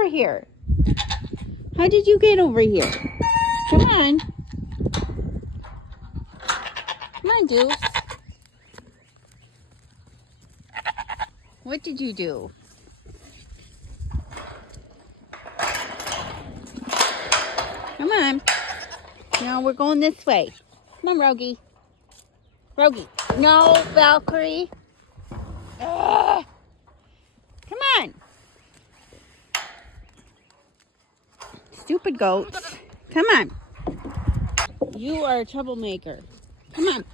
over here? How did you get over here? Come on. Come on, Deuce. What did you do? Come on. No, we're going this way. Come on, Rogie. Rogie. No, Valkyrie. Ugh. Come on. Stupid goats. Come on. You are a troublemaker. Come on.